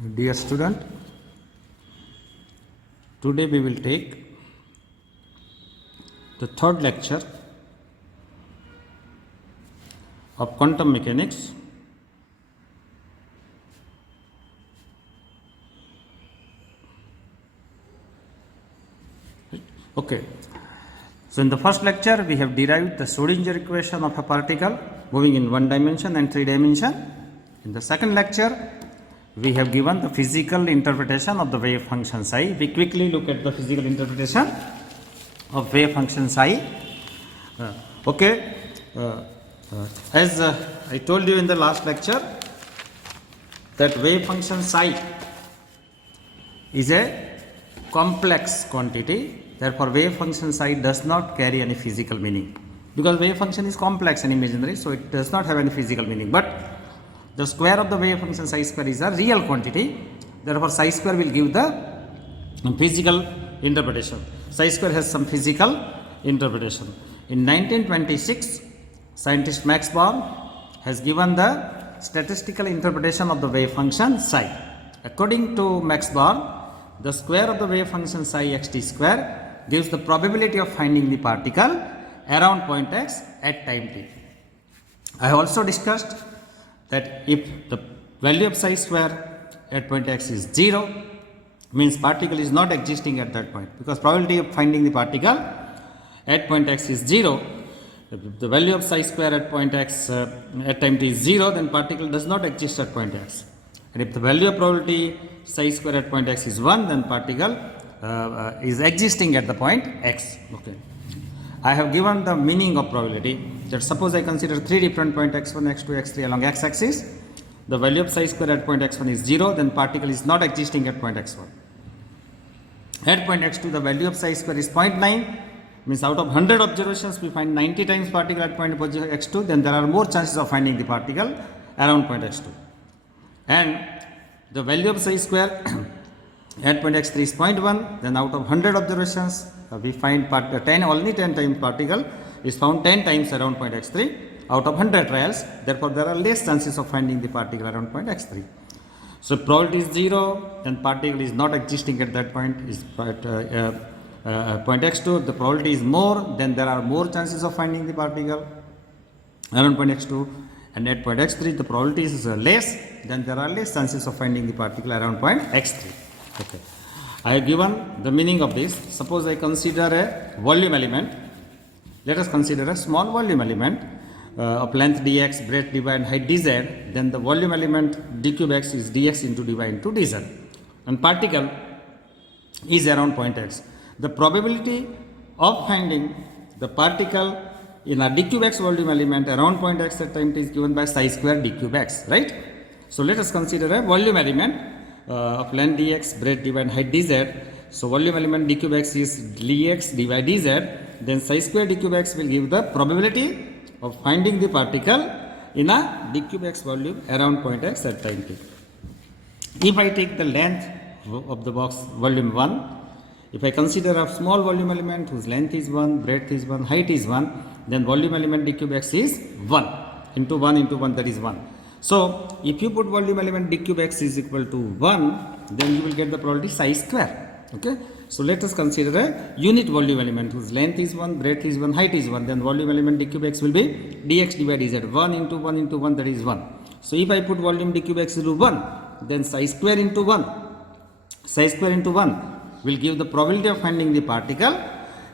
Dear student, today we will take the third lecture of quantum mechanics. Okay, so in the first lecture we have derived the Schrodinger equation of a particle moving in one dimension and three dimension. In the second lecture we have given the physical interpretation of the wave function psi. We quickly look at the physical interpretation of wave function psi. As I told you in the last lecture, that wave function psi is a complex quantity. Therefore, wave function psi does not carry any physical meaning, because wave function is complex and imaginary, so it does not have any physical meaning. But the square of the wave function psi square is a real quantity. Therefore, psi square will give the physical interpretation. Psi square has some physical interpretation. In 1926, scientist Max Born has given the statistical interpretation of the wave function psi. According to Max Born, the square of the wave function psi xt square gives the probability of finding the particle around point x at time t. I have also discussed that if the value of psi square at point x is 0, means particle is not existing at that point, because probability of finding the particle at point x is 0. If the value of psi square at point x at time t is 0, then particle does not exist at point x. And if the value of probability psi square at point x is 1, then particle is existing at the point x. Okay. I have given the meaning of probability. That suppose I consider three different point x1, x2, x3 along x-axis. The value of psi square at point x1 is 0, then particle is not existing at point x1. At point x2, the value of psi square is 0.9, means out of 100 observations we find 90 times particle at point x2, then there are more chances of finding the particle around point x2. And the value of psi square at point x3 is 0.1, then out of 100 observations we find only 10 times particle is found 10 times around point x3 out of 100 trials. Therefore, there are less chances of finding the particle around point x3. So, probability is 0, then particle is not existing at that point, is point x2. The probability is more, then there are more chances of finding the particle around point x2. And at point x3, the probability is less, then there are less chances of finding the particle around point x3. Okay. I have given the meaning of this. Suppose I consider a volume element. Let us consider a small volume element of length dx, breadth dy and height dz. Then the volume element d cube x is dx into dy into dz. And particle is around point x. The probability of finding the particle in a d cube x volume element around point x at time t is given by psi square d cube x, right? So let us consider a volume element of length dx, breadth dy and height dz. So volume element d cube x is dx dy dz. Then psi square d cube x will give the probability of finding the particle in a d cube x volume around point x at time t. If I take the length of the box volume 1, if I consider a small volume element whose length is 1, breadth is 1, height is 1, then volume element d cube x is 1 into 1 into 1, that is 1. So, if you put volume element d cube x is equal to 1, then you will get the probability psi square. Okay. So, let us consider a unit volume element whose length is 1, breadth is 1, height is 1, then volume element d cube x will be dx dy dz, 1 into 1 into 1, that is 1. So, if I put volume d cube x into 1, then psi square into 1 will give the probability of finding the particle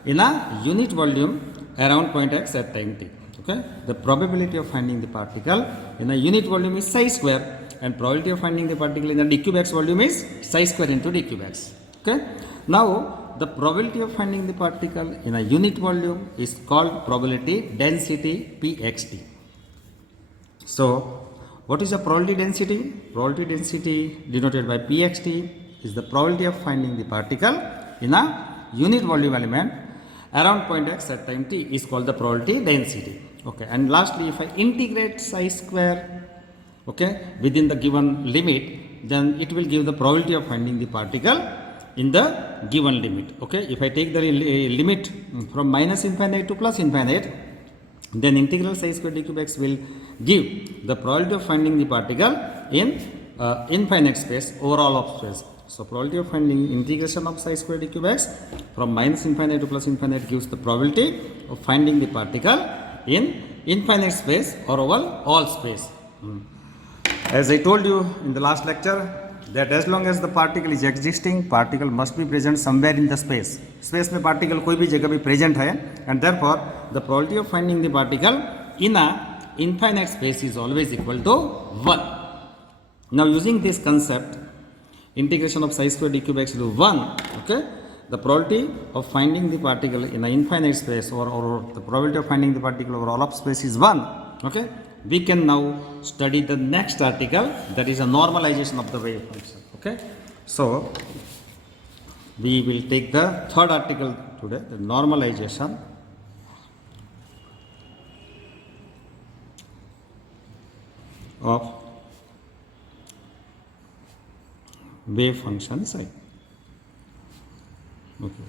in a unit volume around point x at time t. Okay. The probability of finding the particle in a unit volume is psi square, and probability of finding the particle in a d cube x volume is psi square into d cube x. Okay. Now, the probability of finding the particle in a unit volume is called probability density pxt. So, what is the probability density? Probability density denoted by pxt is the probability of finding the particle in a unit volume element around point x at time t is called the probability density. Okay. And lastly, if I integrate psi square, okay, within the given limit, then it will give the probability of finding the particle in the given limit. Okay. If I take the limit from minus infinite to plus infinite, then integral psi square d cube x will give the probability of finding the particle in infinite space over all of space. So probability of finding integration of psi square d cube x from minus infinite to plus infinite gives the probability of finding the particle in infinite space or over all space. As I told you in the last lecture, that as long as the particle is existing, particle must be present somewhere in the space. Space में particle कोई भी जगह भी present है, and therefore the probability of finding the particle in a infinite space is always equal to 1. Now using this concept, integration of psi square d cube x to 1, okay, the probability of finding the particle in an infinite space or the probability of finding the particle over all of space is 1, okay. We can now study the next article, that is a normalization of the wave function, okay. So we will take the third article today, the normalization of wave function psi. Okay.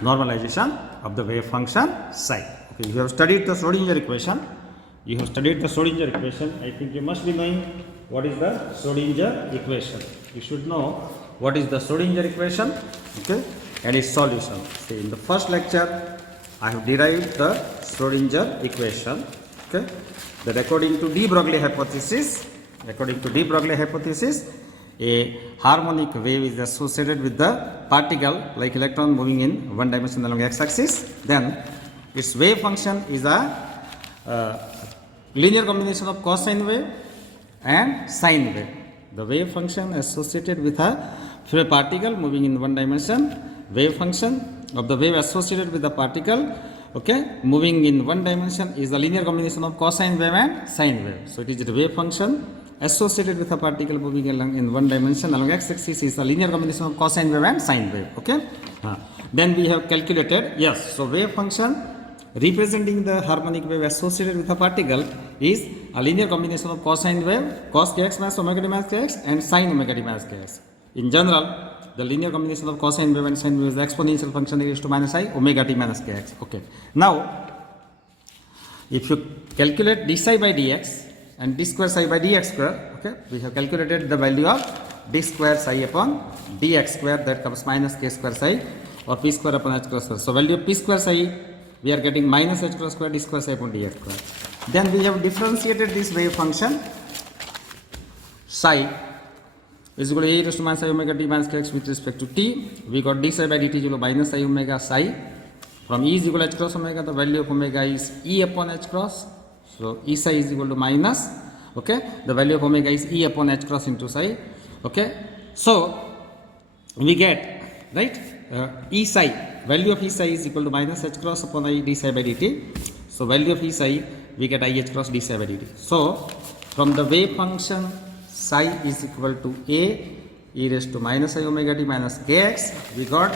Normalization of the wave function psi. Okay, you have studied the Schrodinger equation. You have studied the Schrodinger equation. I think you must be knowing what is the Schrodinger equation. You should know what is the Schrodinger equation, okay, and its solution. See, in the first lecture, I have derived the Schrodinger equation, okay, that according to de Broglie hypothesis, a harmonic wave is associated with the particle like electron moving in one dimension along x-axis. Then its wave function is a linear combination of cosine wave and sine wave. The wave function associated with a particle moving in one dimension, wave function of the wave associated with the particle, okay, moving in one dimension is a linear combination of cosine wave and sine wave. So it is the wave function associated with a particle moving along in one dimension along x-axis is a linear combination of cosine wave and sine wave, okay. Then we have calculated, yes, so wave function representing the harmonic wave associated with a particle is a linear combination of cosine wave, cos kx minus omega t minus kx, and sin omega t minus kx. In general, the linear combination of cosine wave and sine wave is the exponential function e raised to minus I omega t minus kx. Okay. Now, if you calculate d psi by dx and d square psi by dx square, okay, we have calculated the value of d square psi upon dx square, that comes minus k square psi, or p square upon h cross square. So value of p square psi, we are getting minus h cross square d square psi upon dx square. Then we have differentiated this wave function psi is equal to a raised to minus I omega t minus kx with respect to t. We got d psi by dt is equal to minus I omega psi. From e is equal to h cross omega, the value of omega is e upon h cross. So e psi is equal to minus, okay, the value of omega is e upon h cross into psi, okay. So we get, right, e psi, value of e psi is equal to minus h cross upon I d psi by dt. So value of e psi, we get I h cross d psi by dt. So from the wave function psi is equal to a e raised to minus I omega t minus kx, we got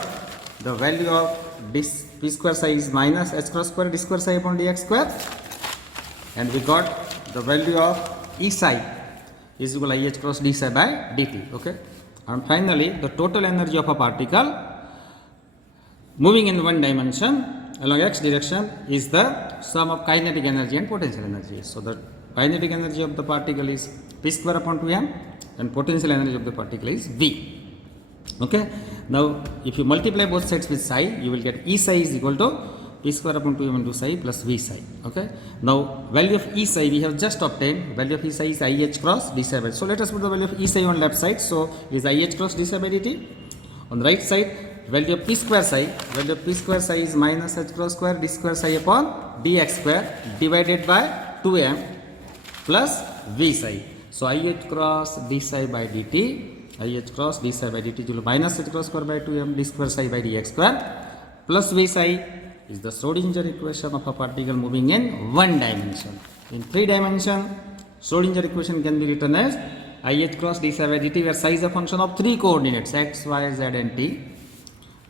the value of this p square psi is minus h cross square d square psi upon dx square, and we got the value of e psi is equal to I h cross d psi by dt, okay. And finally, the total energy of a particle moving in one dimension along x direction is the sum of kinetic energy and potential energy. So the kinetic energy of the particle is p square upon 2m and potential energy of the particle is v. Okay. Now if you multiply both sides with psi, you will get e psi is equal to p square upon 2m into psi plus v psi. Okay. Now value of e psi we have just obtained. Value of e psi is I h cross d psi by. So let us put the value of e psi on left side. So it is I h cross d psi by dt. On the right side, value of p square psi is minus h cross square d square psi upon dx square divided by 2m plus v psi. So I h cross d psi by dt, I h cross d psi by dt equal to minus h cross square by 2m d square psi by dx square plus v psi is the Schrodinger equation of a particle moving in one dimension. In three dimension, Schrodinger equation can be written as I h cross d psi by dt, where psi is a function of three coordinates x, y, z and t,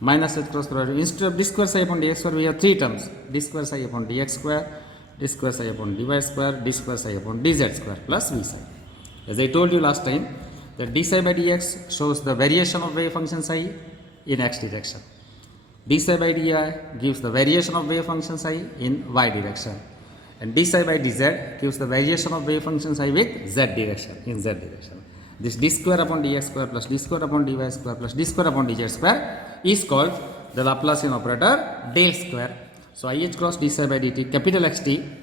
minus h cross square. Instead of d square psi upon dx square, we have three terms: d square psi upon dx square, d square psi upon dy square, d square psi upon dz square plus v psi. As I told you last time, that d psi by dx shows the variation of wave function psi in x direction. D psi by di gives the variation of wave function psi in y direction. and d psi by dz gives the variation of wave function psi with z direction, in z direction. This d square upon dx square plus d square upon dy square plus d square upon dz square is called the Laplacian operator del square. So IH cross d psi by dt, capital XT.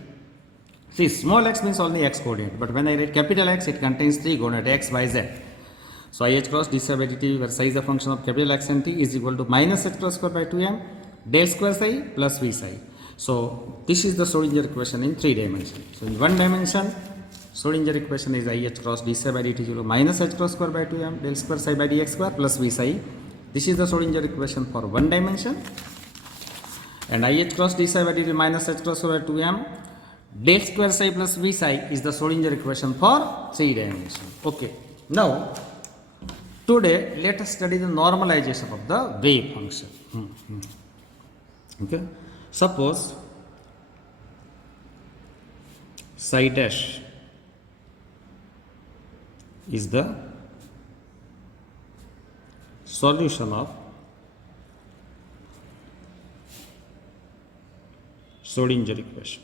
See, small x means only x coordinate, but when I write capital X, it contains 3 coordinate x, y, z. So IH cross d psi by dt, where psi is a function of capital X and t, is equal to minus h cross square by 2m del square psi plus v psi. So this is the Schrodinger equation in 3 dimensions. So in 1 dimension, Schrodinger equation is IH cross d psi by dt equal to minus h cross square by 2m del square psi by dx square plus v psi. This is the Schrodinger equation for 1 dimension. And IH cross d psi by dt minus h cross square by 2m del square psi plus v psi is the Schrodinger equation for 3 dimension. Okay. Now, today let us study the normalization of the wave function. Okay. Suppose psi dash is the solution of Schrodinger equation.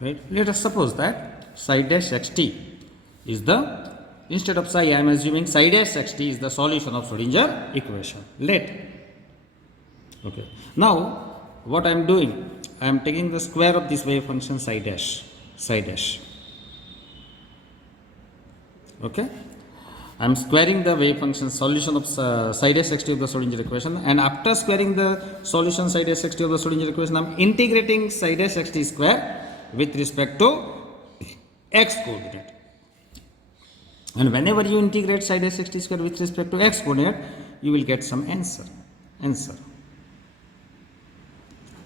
Right? Let us suppose that psi dash xt is the, instead of psi I am assuming psi dash xt is the solution of Schrodinger equation. Let. Okay. Now what I am doing, I am taking the square of this wave function psi dash. Okay. I am squaring the wave function solution of psi dash xt of the Schrodinger equation, and after squaring the solution psi dash xt of the Schrodinger equation, I am integrating psi dash xt square with respect to x coordinate. And whenever you integrate psi dash xt square with respect to x coordinate, you will get some answer.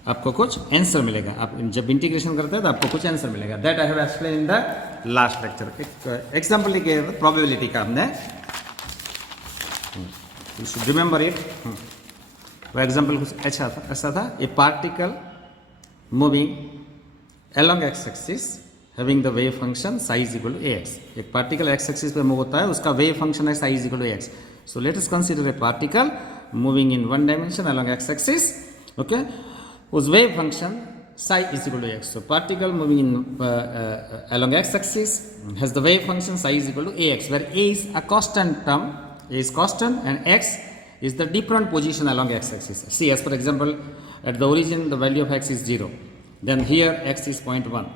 आपको कुछ answer मिलेगा. आप जब integration करते हैं तो आपको कुछ आंसर मिलेगा. That I have explain in the last lecture. एक एग्जांपल लिखे प्रोबेबिलिटी का हमने, यू शुड रिमेंबर इट. वो एग्जांपल कुछ ऐसा था, ए particle moving along x-axis having the wave function psi is equal to ax. एक पार्टिकल x axis पे मूव होता है, उसका wave function है psi is equal to ax. So let us consider a particle moving in 1 dimension along x-axis, okay, whose wave function psi is equal to x. So particle moving in along x-axis has the wave function psi is equal to ax, where a is a constant term, a is constant, and x is the different position along x-axis. See, as for example, at the origin the value of x is 0. Then here x is 0.1,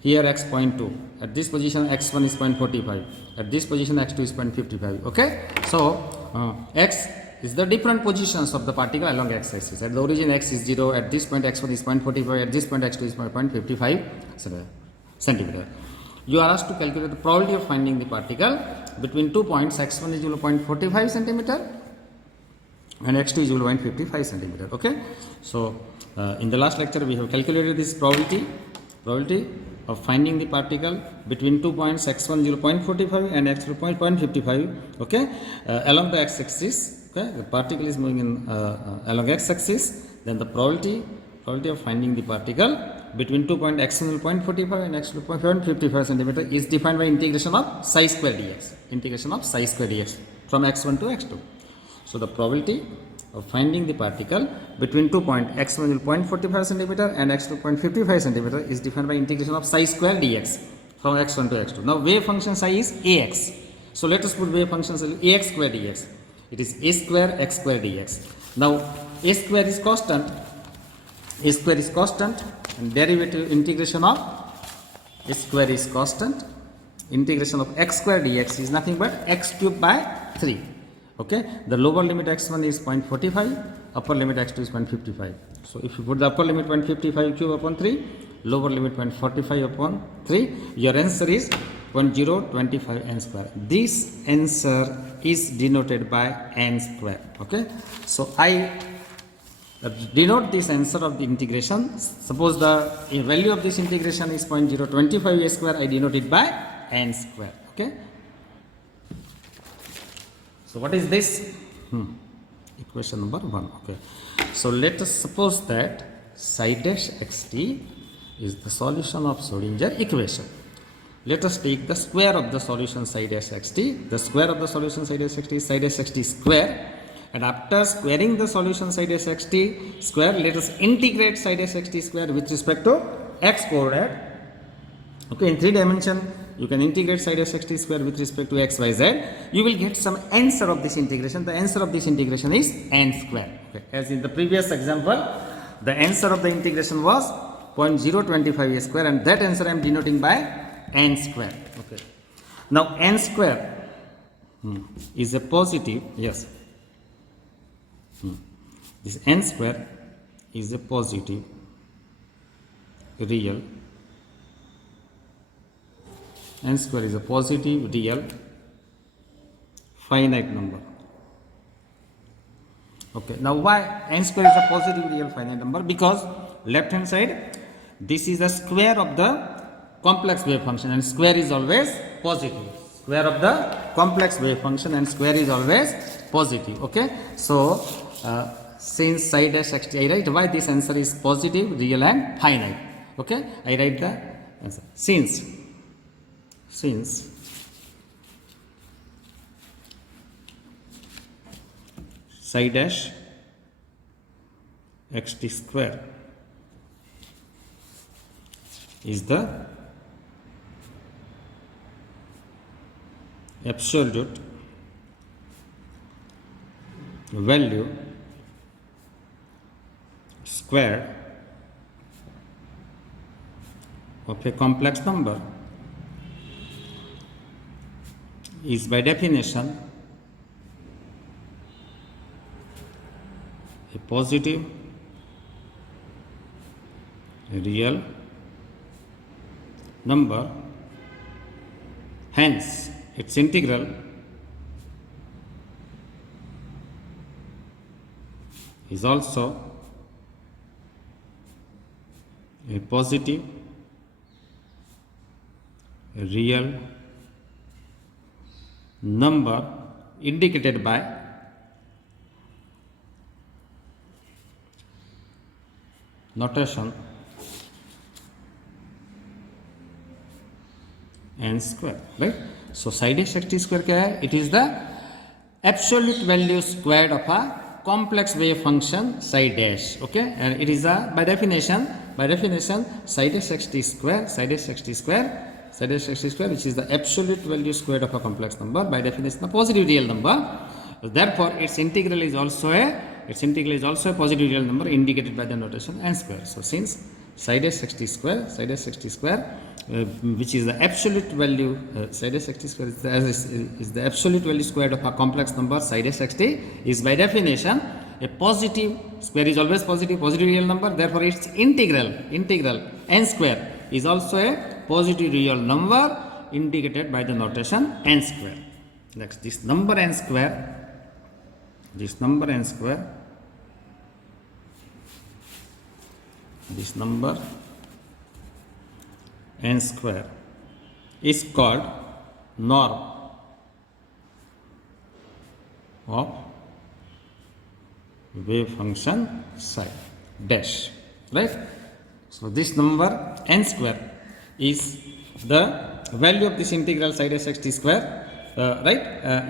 here x 0.2, at this position x1 is 0.45, at this position x2 is 0.55. Okay, so x is the different positions of the particle along x-axis. At the origin x is 0, at this point x1 is 0.45, at this point x2 is 0.55 centimeter. You are asked to calculate the probability of finding the particle between 2 points. x1 is 0.45 centimeter and x2 is 0.55 centimeter. Okay, so in the last lecture we have calculated this probability of finding the particle between 2 points x1 0.45 and x2 0.55. Okay, along the x-axis. Okay, the particle is moving in along x-axis. Then the probability of finding the particle between 2 point x1 0.45 and x2 0.55 centimeter is defined by integration of psi square dx. From x1 to x2. So the probability of finding the particle between 2 point x1 0.45 centimeter and x2 0.55 centimeter is defined by integration of psi square dx from x1 to x2. Now wave function psi is ax. So let us put wave function ax square dx. It is a square x square dx. Now a square is constant, and derivative integration of a square is constant. Integration of x square dx is nothing but x cube by 3. Okay, the lower limit x1 is 0.45, upper limit x2 is 0.55. So if you put the upper limit 0.55 cube upon 3, lower limit 0.45 upon 3, your answer is 0.025 n square. This answer is denoted by n square. Okay, so I denote this answer of the integration. Suppose the value of this integration is 0.025 a square, I denote it by n square. Okay. So what is this? Equation number 1. Okay. So let us suppose that psi dash xt is the solution of Schrodinger equation. Let us take the square of the solution psi dash xt. The square of the solution psi dash xt is psi dash xt square. And after squaring the solution side dash xt square, let us integrate side dash xt square with respect to x coordinate. Okay, in 3 dimension, you can integrate side dash xt square with respect to x, y, z. You will get some answer of this integration. The answer of this integration is n square. Okay, as in the previous example, the answer of the integration was 0.025 a square, and that answer I am denoting by n square. Okay. Now n square is a positive, yes. This n square is a positive real. N square is a positive real finite number. Okay, now why n square is a positive real finite number? Because left hand side, this is the square of the complex wave function, and square is always positive. Square of the complex wave function and square is always positive. Okay, so since side dash xt, I write why this answer is positive, real and finite. Okay, I write the answer. Since psi dash xt square is the absolute value square of a complex number, is by definition a positive real number, hence its integral is also a positive real number indicated by notation n square, right? So psi dash xt square क्या है? It is the absolute value squared of a complex wave function psi dash. Okay, and it is a by definition psi dash xt square, which is the absolute value squared of a complex number, by definition a positive real number. Therefore, its integral is also a positive real number indicated by the notation n square. So since psi dash xt square, which is the absolute value, psi dash xt square is the absolute value squared of a complex number psi dash xt, is by definition a positive. Square is always positive real number. Therefore, its integral n square is also a positive real number indicated by the notation n square. Next, this number n square is called norm of wave function psi dash, right? So this number n square is the value of this integral psi dash xt square,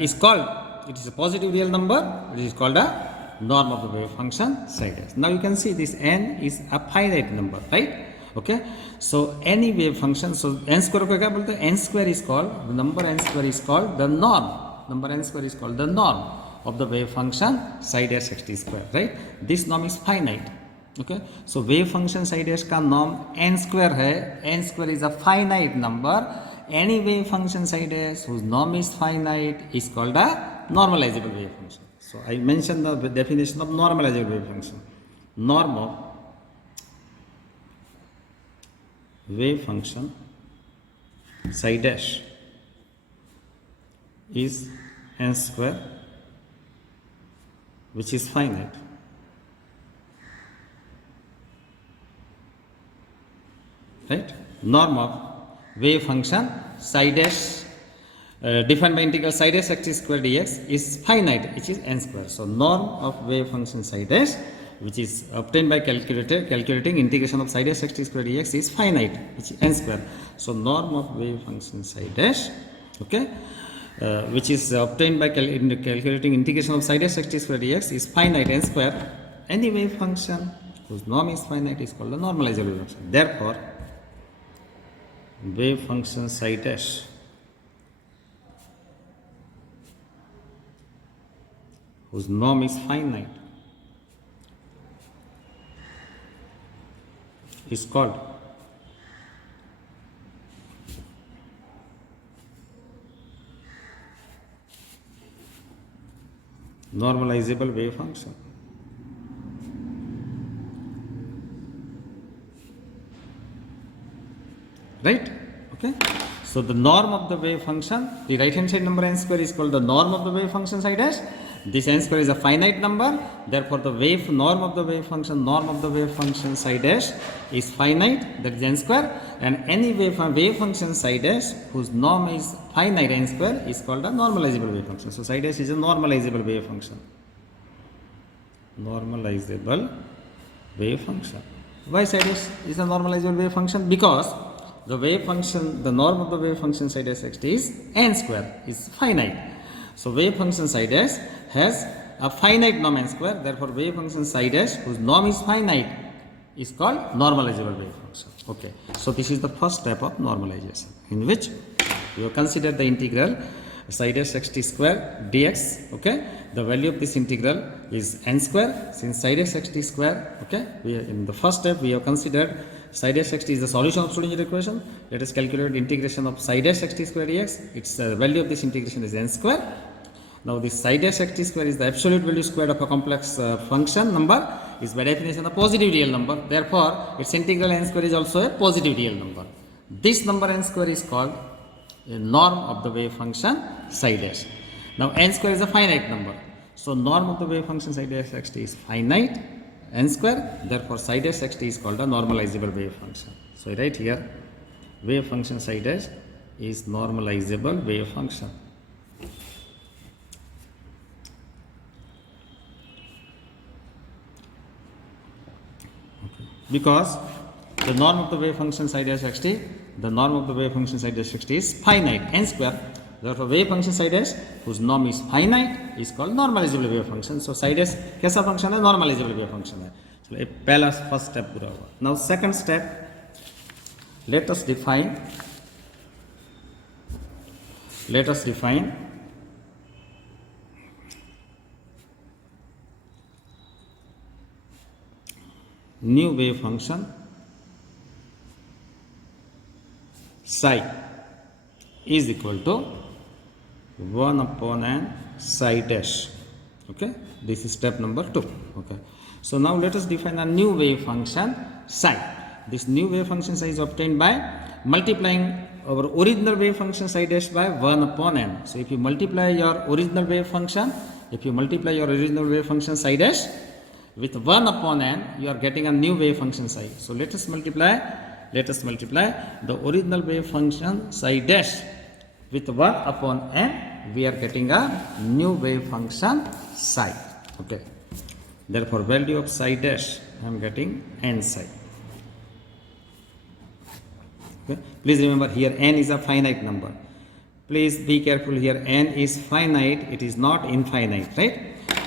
is called, it is a positive real number, it is called a norm of the wave function psi dash. Now you can see this n is a finite number, right? Okay, so any wave function, so n square को क्या बोलते हैं? n square is called, the number n square is called the norm of the wave function psi dash xt square, right? This norm is finite. Okay, so wave function psi dash का norm n square है. n square is a finite number. Any wave function psi dash whose norm is finite is called a normalizable wave function. So I mentioned the definition of normalizable wave function. Norm of wave function psi dash is n square, which is finite. Right? Norm of wave function psi dash defined by integral psi dash xt square dx is finite, which is n square. So norm of wave function psi dash, which is obtained by calculating integration of psi dash xt square dx, is finite, which is n square. So norm of wave function psi dash, okay, which is obtained by calculating integration of side s xt square dx is finite n square. Any wave function whose norm is finite is called a normalizable wave function. Therefore, wave function psi dash whose norm is finite is called normalizable wave function. Right? Okay. So the norm of the wave function, the right hand side number n square is called the norm of the wave function psi dash. This n square is a finite number. Therefore, the wave norm of the wave function psi dash is finite, that is n square, and any wave function psi dash whose norm is finite n square is called a normalizable wave function. So psi dash is a normalizable wave function. Normalizable wave function. Why psi dash is a normalizable wave function? Because the wave function, the norm of the wave function psi dash xt is n square, is finite. So wave function psi dash has a finite norm n square. Therefore, wave function psi dash whose norm is finite is called normalizable wave function. Okay. So this is the first step of normalization, in which we have considered the integral psi dash xt square dx. Okay. The value of this integral is n square. Since psi dash xt square, okay, in the first step we have considered psi dash xt is the solution of Schrodinger equation. Let us calculate integration of psi dash xt square dx. Its value of this integration is n square. Now this psi dash xt square is the absolute value squared of a complex function number, is by definition a positive real number. Therefore, its integral n square is also a positive real number. This number n square is called a norm of the wave function psi dash. Now n square is a finite number. So norm of the wave function psi dash xt is finite n square. Therefore, psi dash xt is called a normalizable wave function. So right here, wave function psi dash is normalizable wave function. Because the norm of the wave function psi dash xt, the norm of the wave function psi dash xt is finite n square. Therefore, wave function psi dash whose norm is finite is called normalizable wave function. So psi dash कैसा function है? Normalizable wave function है. चलो एक पहला first step पूरा हुआ. Now second step, let us define new wave function psi is equal to 1 upon n psi dash. Okay, this is step number 2. Okay, so now let us define a new wave function psi. This new wave function psi is obtained by multiplying our original wave function psi dash by 1 upon n. So if you multiply your original wave function psi dash with 1 upon n, you are getting a new wave function psi. So let us multiply the original wave function psi dash with 1 upon n, we are getting a new wave function psi. Okay. Therefore, value of psi dash, I am getting n psi. Okay. Please remember here n is a finite number. Please be careful here, n is finite, it is not infinite, right?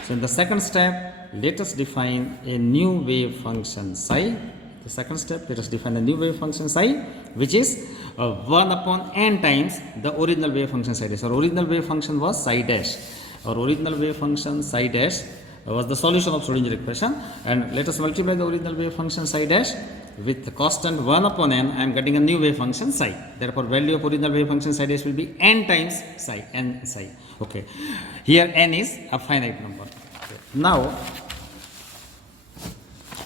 So in the second step, let us define a new wave function psi. The second step, let us define a new wave function psi, which is 1 upon n times the original wave function psi dash. Our original wave function was psi dash. Our original wave function psi dash was the solution of Schrodinger equation, and let us multiply the original wave function psi dash with the constant 1 upon n. I am getting a new wave function psi. Therefore, value of original wave function psi dash will be n times psi, n psi. Okay. Here n is a finite number. Okay. Now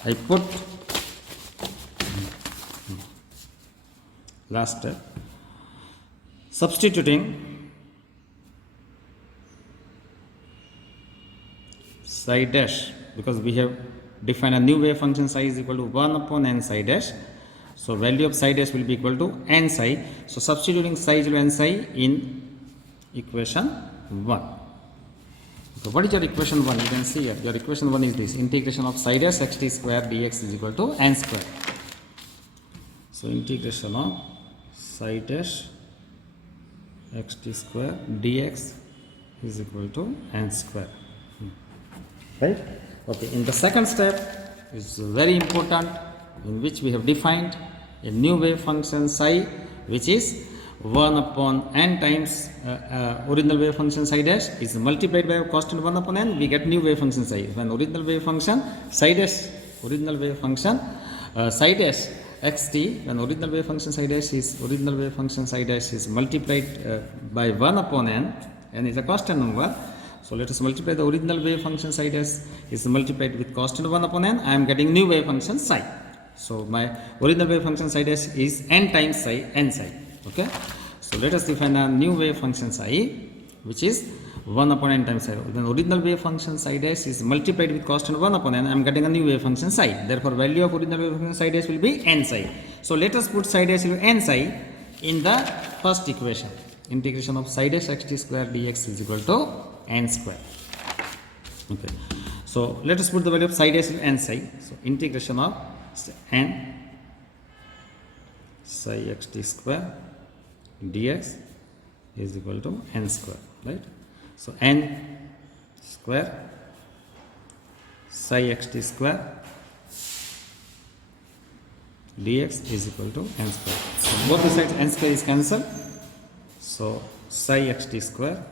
I put last step, substituting psi dash, because we have defined a new wave function psi is equal to 1 upon n psi dash. So value of psi dash will be equal to n psi. So substituting psi is equal to n psi in equation 1. So what is your equation 1? You can see here, your equation 1 is this: integration of psi dash xt square dx is equal to n square. So integration of psi dash xt square dx is equal to n square. Right? Okay, in the second step is very important, in which we have defined a new wave function psi, which is 1 upon n times original wave function psi dash is multiplied by a constant 1 upon n, we get new wave function psi. When original wave function psi dash, original wave function psi dash xt, when original wave function psi dash is multiplied by 1 upon n is a constant number. So let us multiply the original wave function psi dash is multiplied with constant 1 upon n. I am getting new wave function psi. So my original wave function psi dash is n times psi, n psi. Okay. So let us define a new wave function psi, which is 1 upon n times psi. Then original wave function psi dash is multiplied with constant 1 upon n. I am getting a new wave function psi. Therefore, value of original wave function psi dash will be n psi. So let us put psi dash into n psi in the first equation. Integration of psi dash xt square dx is equal to n square. Okay. So let us put the value of psi dash in n psi. So integration of n psi xt square dx is equal to n square, right? So n square psi xt square dx is equal to n square. So both the sides n square is cancelled. So psi xt square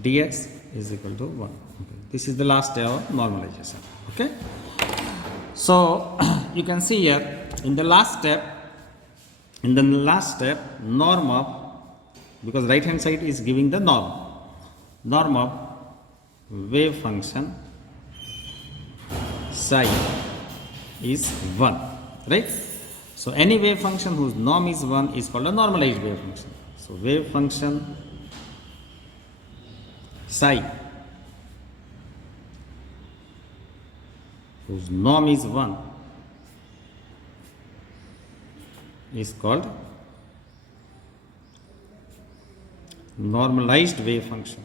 dx is equal to 1. Okay. This is the last step of normalization. Okay. So you can see here in the last step, norm of, because right hand side is giving the norm of wave function psi is 1, right? So any wave function whose norm is 1 is called a normalized wave function. So wave function psi whose norm is 1 is called normalized wave function.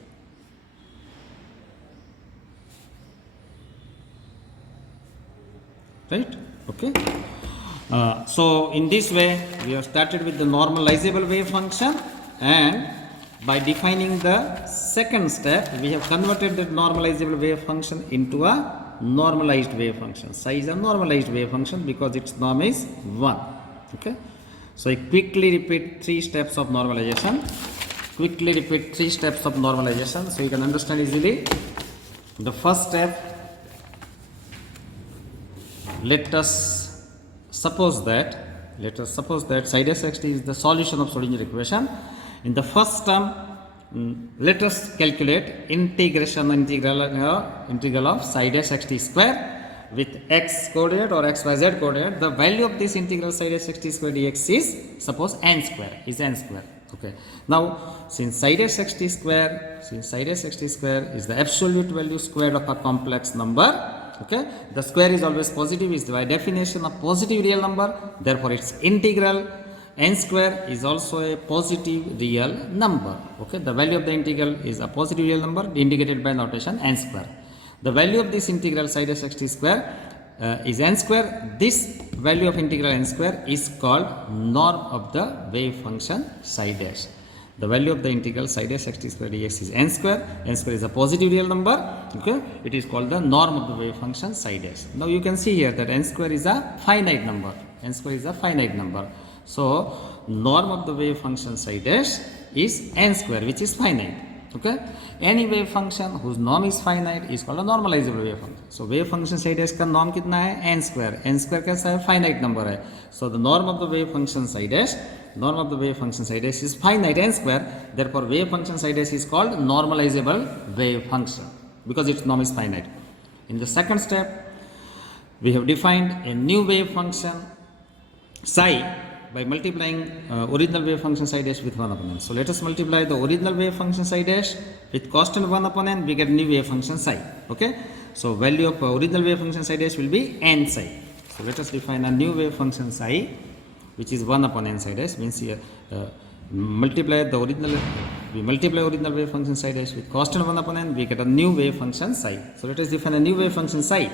Right? Okay. So in this way we have started with the normalizable wave function, and by defining the second step we have converted the normalizable wave function into a normalized wave function. Psi is a normalized wave function because its norm is 1. Okay. So I quickly repeat 3 steps of normalization. So you can understand easily. The first step, let us suppose that psi dash xt is the solution of Schrodinger equation. In the first term, let us calculate integral of psi dash xt square with x coordinate or xyz coordinate. The value of this integral psi dash xt square dx is, suppose, n square. Okay. Now since psi dash xt square is the absolute value squared of a complex number, okay, the square is always positive, is by definition a positive real number, therefore its integral n square is also a positive real number. Okay, the value of the integral is a positive real number indicated by notation n square. The value of this integral psi dash xt square is n square. This value of integral n square is called norm of the wave function psi dash. The value of the integral psi dash xt square dx is n square. N square is a positive real number. Okay, it is called the norm of the wave function psi dash. Now you can see here that n square is a finite number. So norm of the wave function psi dash is n square, which is finite. Okay, any wave function whose norm is finite is called a normalizable wave function. So wave function psi dash का norm कितना है? n square. n square कैसा है? finite number है. So the norm of the wave function psi dash is finite n square. Therefore wave function psi dash is called normalizable wave function because its norm is finite. In the second step, we have defined a new wave function psi by multiplying original wave function psi dash with 1 upon n. So let us multiply the original wave function psi dash with constant 1 upon n, we get new wave function psi. Okay. So value of original wave function psi dash will be n psi. So let us define a new wave function psi which is 1 upon n psi dash, means here we multiply original wave function psi dash with constant 1 upon n, we get a new wave function psi. So let us define a new wave function psi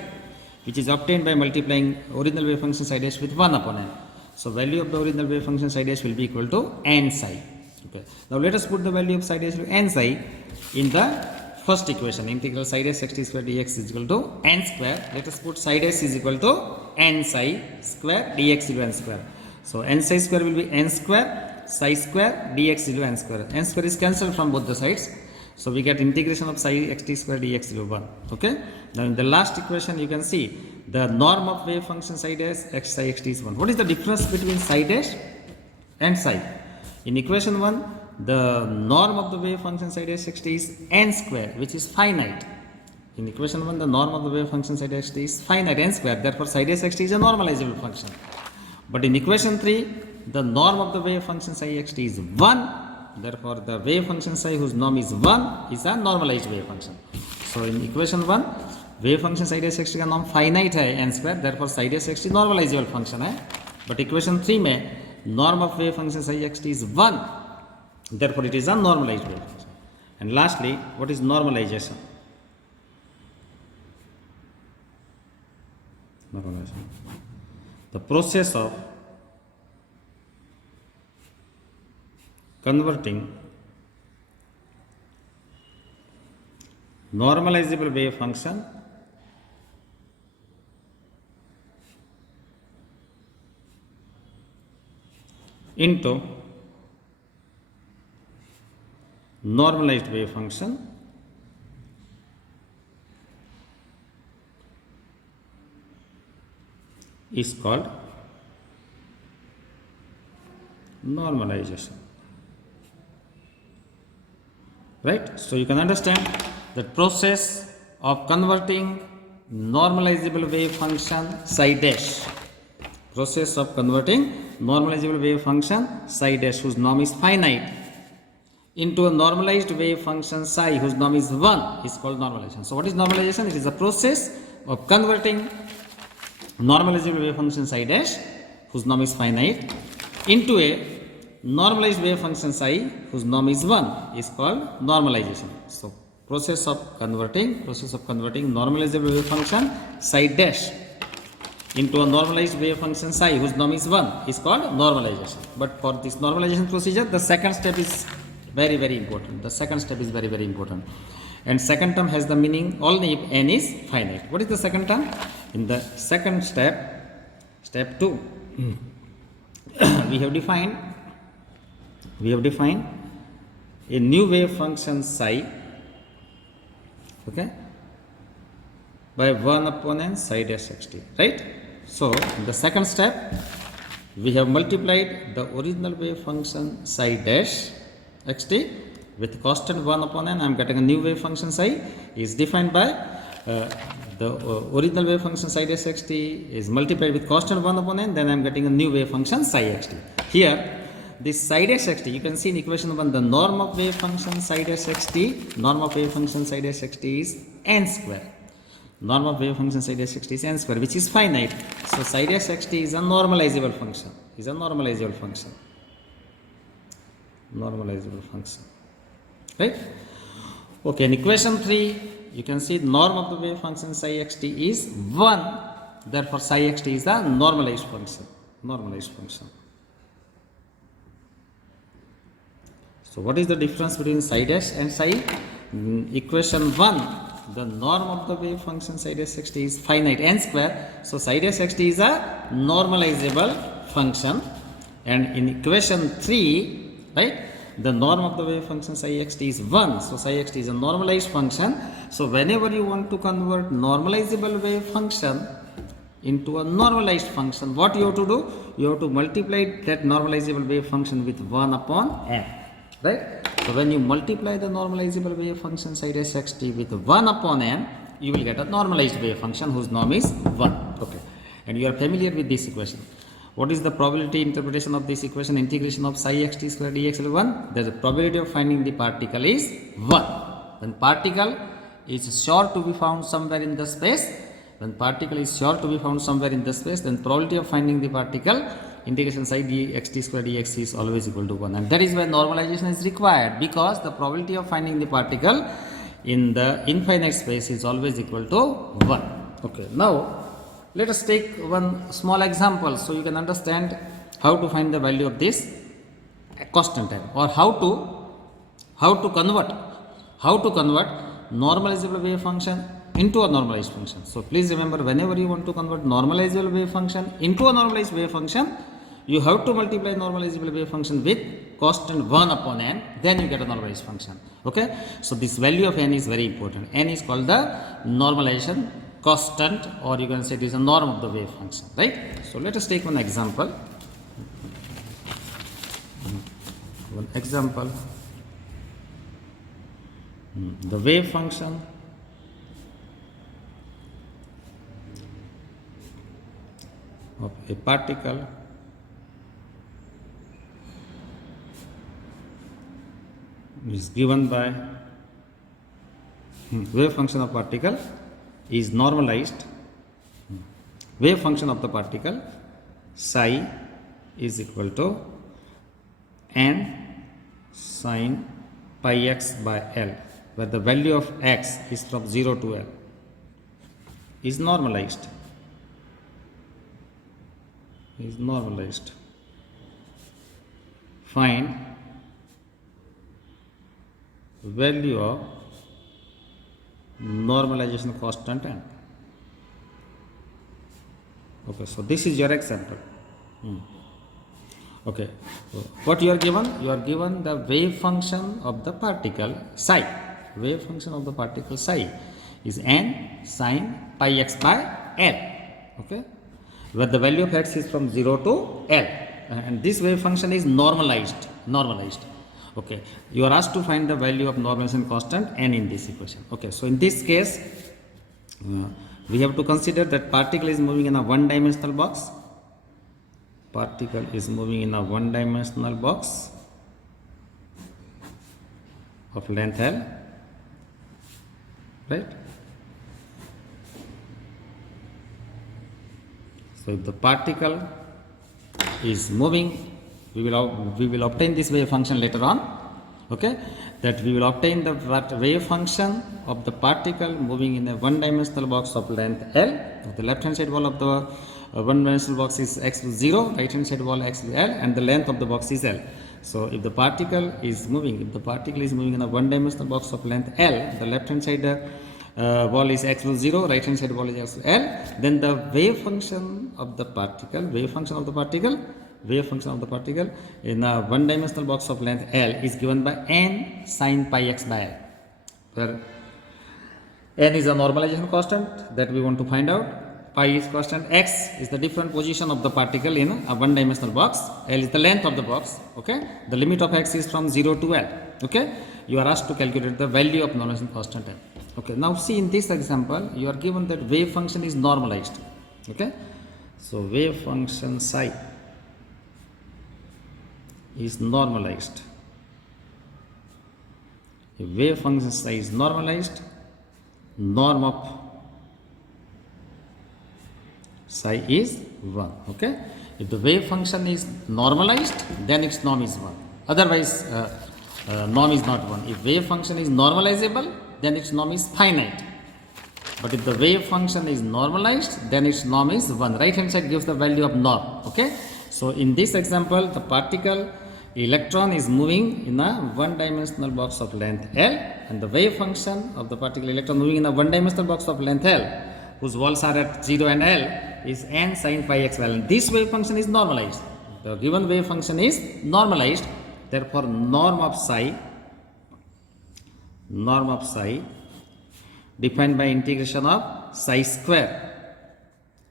which is obtained by multiplying original wave function psi dash with 1 upon n. So value of the original wave function psi dash will be equal to n psi. Okay. Now let us put the value of side dash value n psi in the first equation. Integral psi dash xt square dx is equal to n square. Let us put psi dash is equal to n psi square dx into n square. So n psi square will be n square psi square dx into n square. N square is cancelled from both the sides. So we get integration of psi xt square dx into 1. Okay. Now in the last equation you can see the norm of wave function psi dash x psi xt is 1. What is the difference between psi dash and psi? In equation 1, the norm of the wave function psi dash xt is n square, which is finite. In equation 1, the norm of the wave function psi dash xt is finite, n square. Therefore, psi dash xt is a normalizable function. But in equation 3, the norm of the wave function psi xt is 1. Therefore, the wave function psi whose norm is 1 is a normalized wave function. So, in equation 1, wave function psi dash xt का norm finite है n square. Therefore, psi dash xt normalizable function है. But equation 3 में norm of wave function psi xt is 1. Therefore, it is a normalized wave function. And lastly, what is normalization? Normalization. The process of converting normalizable wave function into normalized wave function is called normalization. Right? So you can understand that process of converting normalizable wave function psi dash. Process of converting normalizable wave function psi dash whose norm is finite into a normalized wave function psi whose norm is 1 is called normalization. So what is normalization? It is a process of converting normalizable wave function psi dash whose norm is finite into a normalized wave function psi whose norm is 1 is called normalization. So process of converting normalizable wave function psi dash into a normalized wave function psi whose norm is 1 is called normalization. But for this normalization procedure, the second step is very, very important. The second step is very, very important. And second term has the meaning only if n is finite. What is the second term? In the second step, step 2, we have defined a new wave function psi, okay, by 1 upon n psi dash xt, right? So in the second step, we have multiplied the original wave function psi dash xt with constant 1 upon n. I am getting a new wave function psi is defined by the original wave function psi dash xt is multiplied with constant 1 upon n, then I am getting a new wave function psi xt. Here, this psi dash xt, you can see in equation 1, the norm of wave function psi dash xt is n square. Norm of wave function psi dash xt is n square, which is finite. So psi dash xt is a normalizable function. Normalizable function. Right? Okay, in equation 3, you can see norm of the wave function psi xt is 1. Therefore, psi xt is a normalized function. So, what is the difference between psi dash and psi? Equation 1, the norm of the wave function psi dash xt is finite n square. So, psi dash xt is a normalizable function. And in equation 3, right, the norm of the wave function psi xt is 1. So, psi xt is a normalized function. So, whenever you want to convert normalizable wave function into a normalized function, what you have to do? You have to multiply that normalizable wave function with 1 upon n. Right? So, when you multiply the normalizable wave function psi dash xt with 1 upon n, you will get a normalized wave function whose norm is 1. Okay. And you are familiar with this equation. What is the probability interpretation of this equation? Integration of psi xt square dx will 1. The probability of finding the particle is 1. When particle is sure to be found somewhere in the space, then probability of finding the particle, integration psi xt square dx is always equal to 1. And that is why normalization is required, because the probability of finding the particle in the infinite space is always equal to 1. Okay. Now, let us take one small example so you can understand how to find the value of this constant time, or how to convert normalizable wave function into a normalized function. So please remember, whenever you want to convert normalizable wave function into a normalized wave function, you have to multiply normalizable wave function with constant 1 upon n, then you get a normalized function. Okay, so this value of n is very important. N is called the normalization constant, or you can say it is a norm of the wave function, right? So let us take one example. The wave function of a particle is given by wave function of particle is normalized. Wave function of the particle psi is equal to n sin pi x by L, where the value of x is from 0 to L, is normalized. Find value of normalization constant n. Okay, so this is your example. Okay, so what you are given? You are given the wave function of the particle psi. Wave function of the particle psi is n sin pi x by L. Okay, where the value of x is from 0 to L, and this wave function is normalized. Okay, you are asked to find the value of normalization constant n in this equation. Okay, so in this case, we have to consider that particle is moving in a one-dimensional box. Particle is moving in a one-dimensional box of length L, right? So if the particle is moving, we will obtain this wave function later on. Okay, that we will obtain the wave function of the particle moving in a one-dimensional box of length L. The left-hand side wall of the one-dimensional box is x to 0, right-hand side wall x to L, and the length of the box is L. So if the particle is moving in a one-dimensional box of length L, the left-hand side wall is x to 0, right-hand side wall is x to L, then the wave function of the particle in a one-dimensional box of length L is given by n sin pi x by L, where n is a normalization constant that we want to find out, pi is constant, x is the different position of the particle in a one-dimensional box, L is the length of the box. Okay, the limit of x is from 0 to L. Okay, you are asked to calculate the value of normalization constant n. Okay, now see, in this example you are given that wave function is normalized. Okay, so wave function psi is normalized. If wave function psi is normalized, norm of psi is 1. Okay, if the wave function is normalized, then its norm is 1. Otherwise, norm is not 1. If wave function is normalizable, then its norm is finite. But if the wave function is normalized, then its norm is 1. Right hand side gives the value of norm. Okay, so in this example, the particle electron is moving in a one-dimensional box of length L, and the wave function of the particle electron moving in a one-dimensional box of length L, whose walls are at 0 and L, is n sin pi x by L. And this wave function is normalized. The given wave function is normalized. Therefore, norm of psi defined by integration of psi square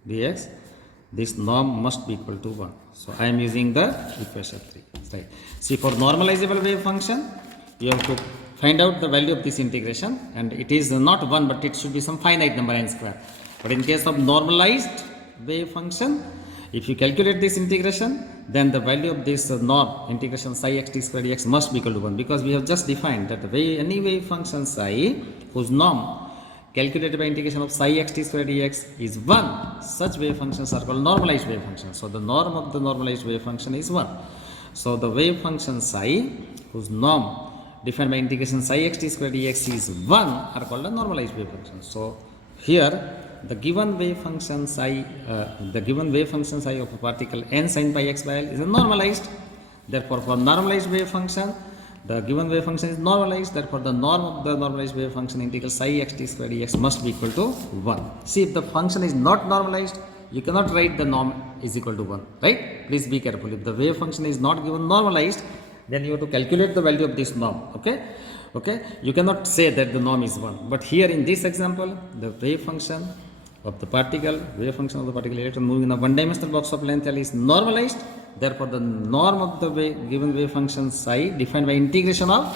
dx, this norm must be equal to 1. So I am using the equation 3. Right. See, for normalizable wave function, you have to find out the value of this integration, and it is not 1, but it should be some finite number n square. But in case of normalized wave function, if you calculate this integration, then the value of this norm integration psi x t square dx must be equal to 1, because we have just defined that any wave function psi whose norm calculated by integration of psi x t square dx is 1, such wave functions are called normalized wave functions. So the norm of the normalized wave function is 1. So the wave function psi whose norm defined by integration psi x t square dx is 1 are called a normalized wave function. So here the given wave function psi of a particle n sin pi x by L is a normalized. Therefore, for normalized wave function, the given wave function is normalized. Therefore, the norm of the normalized wave function integral psi xt square dx must be equal to 1. See, if the function is not normalized, you cannot write the norm is equal to 1, right? Please be careful. If the wave function is not given normalized, then you have to calculate the value of this norm, okay? You cannot say that the norm is 1. But here in this example, the wave function of the particle, wave function of the particle electron moving in a one-dimensional box of length L is normalized. Therefore, the norm of the given wave function psi defined by integration of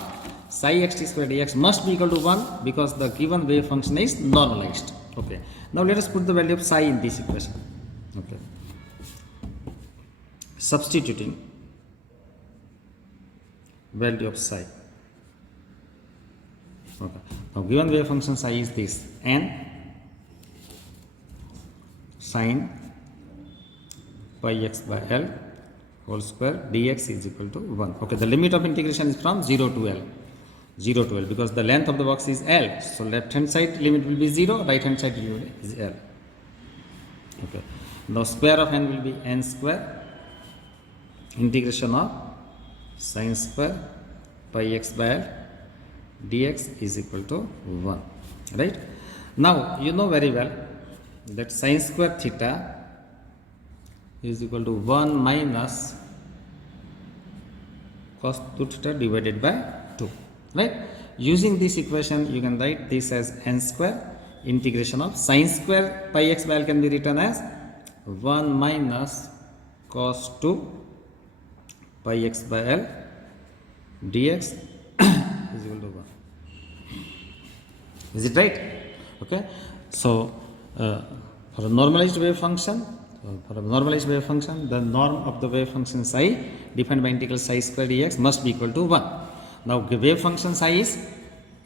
psi xt square dx must be equal to 1 because the given wave function is normalized. Okay. Now let us put the value of psi in this equation. Okay. Substituting value of psi. Okay. Now given wave function psi is this n sin pi x by L whole square dx is equal to 1. Okay, the limit of integration is from 0 to L. 0 to L because the length of the box is L. So left hand side limit will be 0, right hand side limit is L. Okay. Now square of n will be n square integration of sin square pi x by L dx is equal to 1. Right? Now you know very well that sin square theta is equal to 1 minus cos 2 theta divided by 2, right? Using this equation, you can write this as n square integration of sin square pi x by L can be written as 1 minus cos 2 pi x by L dx is equal to 1. Is it right? Okay. So, for a normalized wave function, the norm of the wave function psi defined by integral psi square dx must be equal to 1. Now, the wave function psi is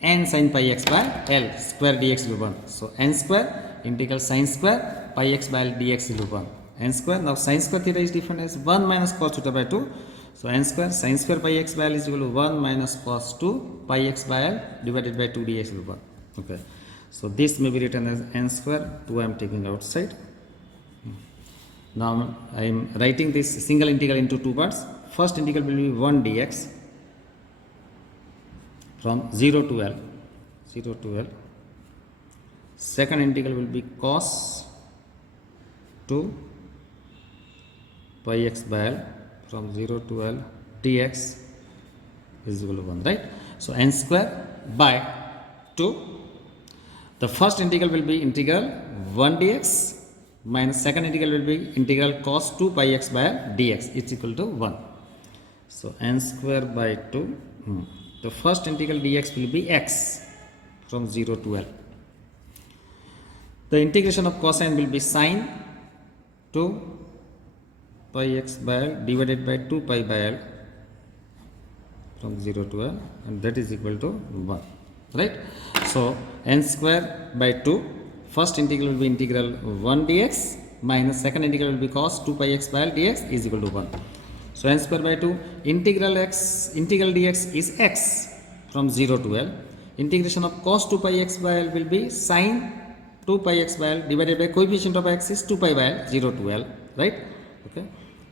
n sin pi x by L square dx will 1. So, n square integral sin square pi x by L dx will 1. N square, now sin square theta is defined as 1 minus cos theta by 2. So, n square sin square pi x by L is equal to 1 minus cos 2 pi x by L divided by 2 dx will 1. Okay. So, this may be written as n square, 2 I am taking outside. Now, I am writing this single integral into two parts. First integral will be 1 dx from 0 to L. Second integral will be cos 2 pi x by L from 0 to L dx is equal to 1, right? So, n square by 2. The first integral will be integral 1 dx minus second integral will be integral cos 2 pi x by L dx is equal to 1. So, n square by 2. The first integral dx will be x from 0 to L. The integration of cosine will be sine 2 pi x by L divided by 2 pi by L from 0 to L, and that is equal to 1, right? So, n square by 2, first integral will be integral 1 dx minus second integral will be cos 2 pi x by L dx is equal to 1. So, n square by 2 integral dx is x from 0 to L. Integration of cos 2 pi x by L will be sine 2 pi x by L divided by coefficient of x is 2 pi by L 0 to L, right? Okay,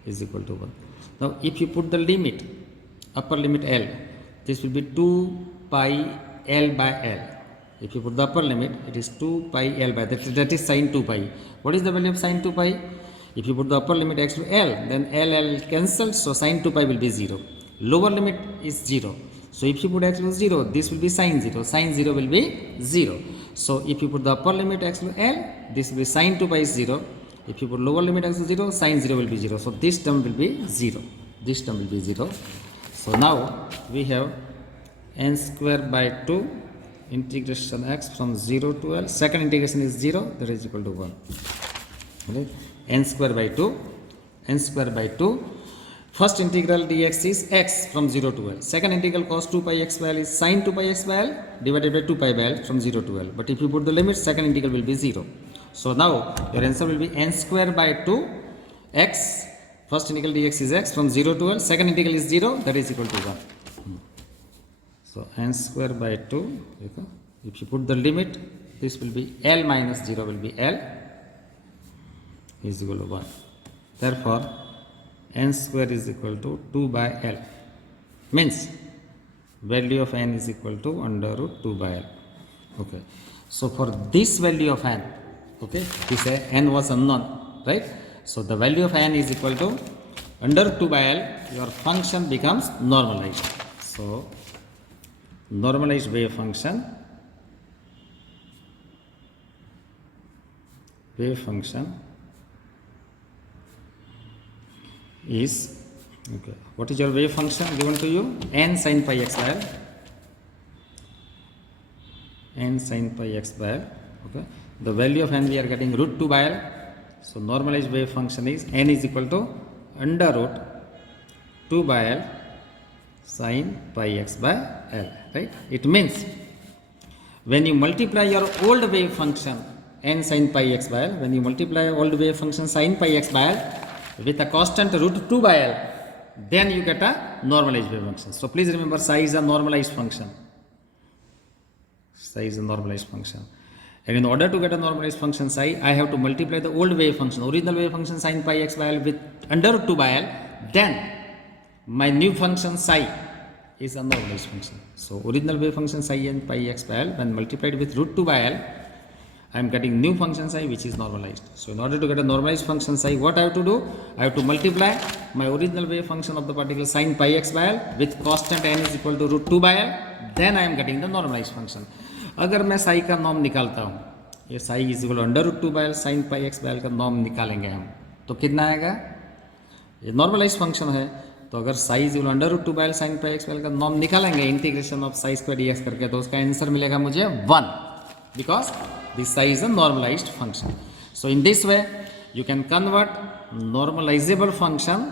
is equal to 1. Now, if you put the limit, upper limit L, this will be 2 pi L by L. If you put the upper limit, it is 2 pi L by that is sin 2 pi. What is the value of sin 2 pi? If you put the upper limit x to L, then L cancelled, so sin 2 pi will be 0. Lower limit is 0. So, if you put x to 0, this will be sin 0. Sin 0 will be 0. So, if you put the upper limit x to L, this will be sin 2 pi is 0. If you put lower limit x to 0, sin 0 will be 0. So, this term will be 0. This term will be 0. So, now we have n square by 2 integration x from 0 to L. Second integration is 0, that is equal to 1. Okay. N square by 2. First integral dx is x from 0 to L. Second integral cos 2 pi x by L is sin 2 pi x by L divided by 2 pi by L from 0 to L. But if you put the limit, second integral will be 0. So, now your answer will be n square by 2 x. First integral dx is x from 0 to L. Second integral is 0, that is equal to 1. So, n square by 2, if you put the limit, this will be L minus 0 will be L is equal to 1. Therefore, n square is equal to 2 by L. Means value of n is equal to under root 2 by L. Okay. So for this value of n, okay, this n was unknown, right? So the value of n is equal to under root 2 by L, your function becomes normalized. So normalized wave function is, okay, what is your wave function given to you? N sin pi x by L. N sin pi x by L. Okay. The value of n we are getting root 2 by L. So normalized wave function is n is equal to under root 2 by L sin pi x by L. Right? It means when you multiply your old wave function n sin pi x by L, when you multiply old wave function sin pi x by L with a constant root 2 by L, then you get a normalized wave function. So please remember, psi is a normalized function. Psi is a normalized function. And in order to get a normalized function psi, I have to multiply the old wave function, original wave function sin pi x by L with under root 2 by L. Then my new function psi is a normalized function. So original wave function psi n pi x by L, when multiplied with root 2 by L, I am getting new function psi which is normalized. So in order to get a normalized function psi, what I have to do? I have to multiply my original wave function of the particle sin pi x by L with constant n is equal to root 2 by L. Then I am getting the normalized function. अगर मैं psi का norm निकालता हूँ, ये psi is equal under root 2 by L sin pi x by L का norm निकालेंगे हम, तो कितना आएगा? ये नॉर्मलाइज फंक्शन है, तो अगर psi is equal under root 2 by L sin pi x by L का नॉर्म निकालेंगे integration of psi square dx करके, तो उसका आंसर मिलेगा मुझे 1, because this psi is a normalized function. So in this way you can convert normalizable function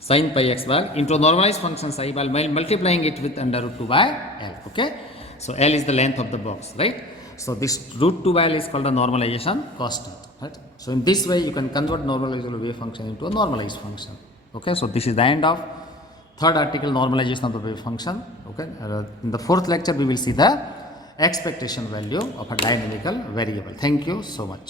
sin pi x by L into normalized function psi by multiplying it with under root 2 by L. Okay, so L is the length of the box, right? So this root 2 by L is called a normalization constant, right? So in this way you can convert normalizable wave function into a normalized function. Okay, so this is the end of third article, normalization of the wave function. Okay, in the fourth lecture we will see the expectation value of a dynamical variable. Thank you so much.